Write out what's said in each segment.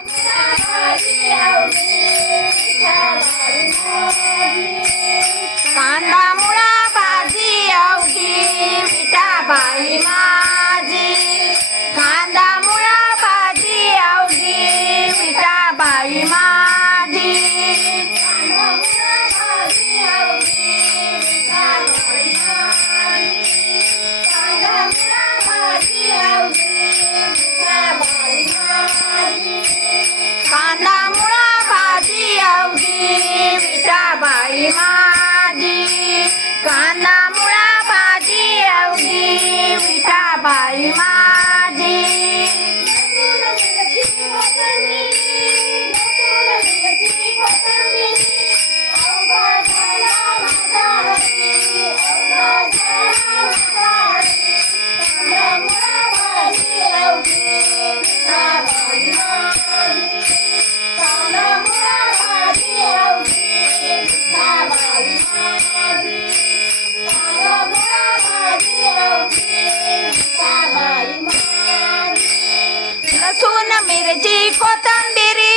कांदा मुळा भाजी अवघी विठाबाई माझी, कांदा मुळा भाजी अवघी विठाबाई माझी, कांदा मुळा भाजी अवघी विठाबाई माझी, कांदा मुळा भाजी अवघी विठाबाई माझी, लसूण मिरची कोथिंबिरी,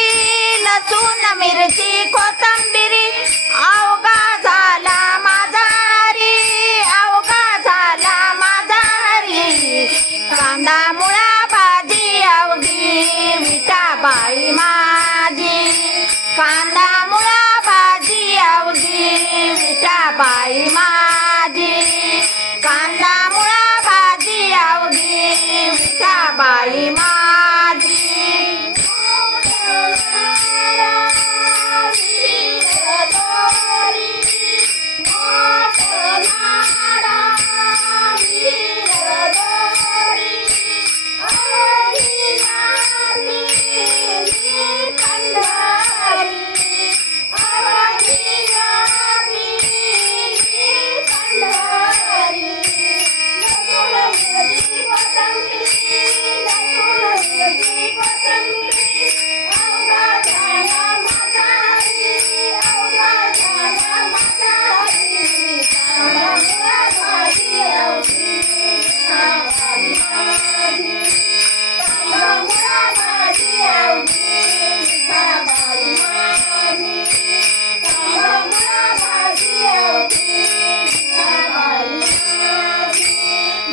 लसूण मिरची कोथिंबिरी अवघा झाला माझा हरी, अवघा झाला माझा हरी, कांदा मुळा भाजी अवघी विठाबाई माझी, कांदा मुळा भाजी अवघी विठाबाई माझी, कांदा मुळा भाजी अवघी विठाबाई माझी,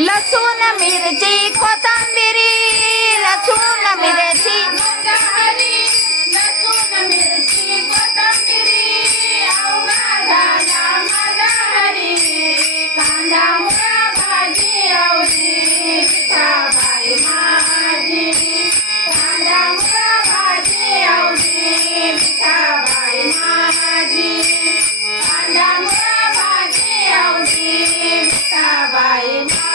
लसूण मिरची कोथिंबिरी, लसूण मिरची लसूण मिरची कोथिंबिरी अवघा झाला माझा हरी, कांदा मुळा भाजी अवघी विठाबाई माझी, कांदा मुळा भाजी अवघी विठाबाई माझी, कांदा मुळा भाजी अवघी विठाबाई माझी.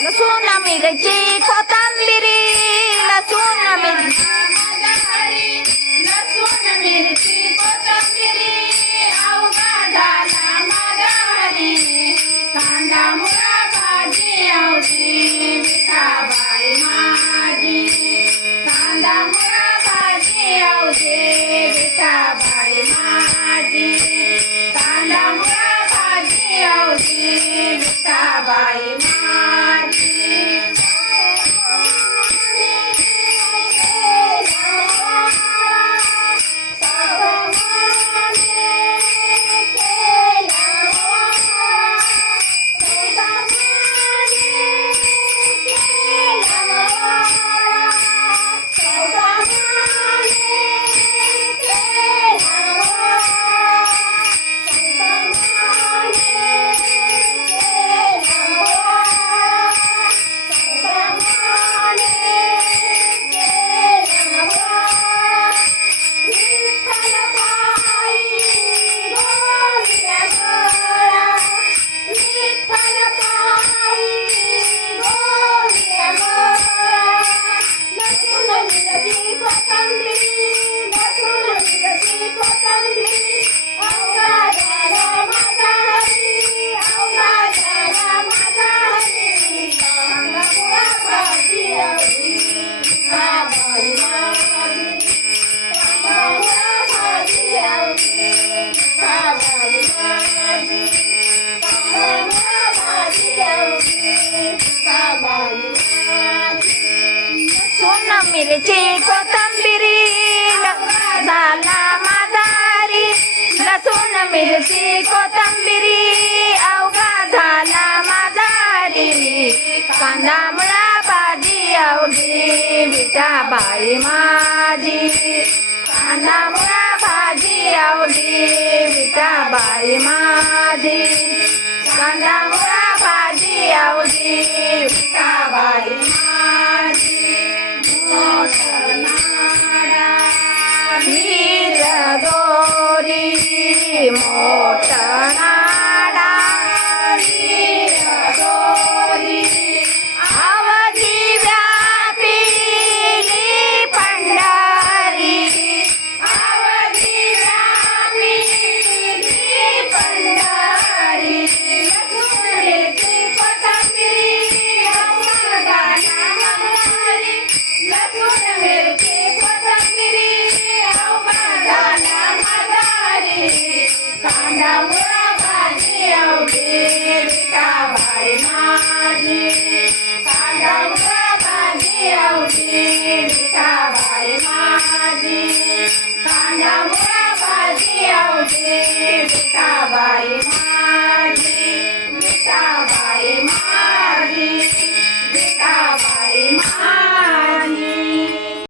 लसूण मिरची कोथिंबिरी, लसूण मिरची लसूण मिरची कोथिंबिरी अवघा झाला माझा हरी, कांदा मुळा भाजी अवघी विठाबाई माझी, कांदा मुळा भाजी अवघी विठाबाई माझी, कांदा मुळा भाजी अवघी विठाबाई माझी. माझी कांदा भाजी अवघी विठाबाई माझी लसूण मिरची कोथिंबिरी झाला माझारी लसूण मिरची कोथिंबिरी अवघा झाला माझारी कांदा मुळा भाजी अवघी विठाबाई माझी कांदा मुळा भाजी अवघी विठाबाई माझी कांदा मुळा भाजी अवघी विठाबाई माझी मोठनाडा वीर दोरी मोठनाडा वीर दोरी अवघी व्यापिली पंढरी अवघी व्यापिली पंढरी लसूण मिरची कोथिंबिरी अवघा झाला माझारी लसूण मिरची कोथिंबिरी अवघा झाला माझारी कांदा मुळा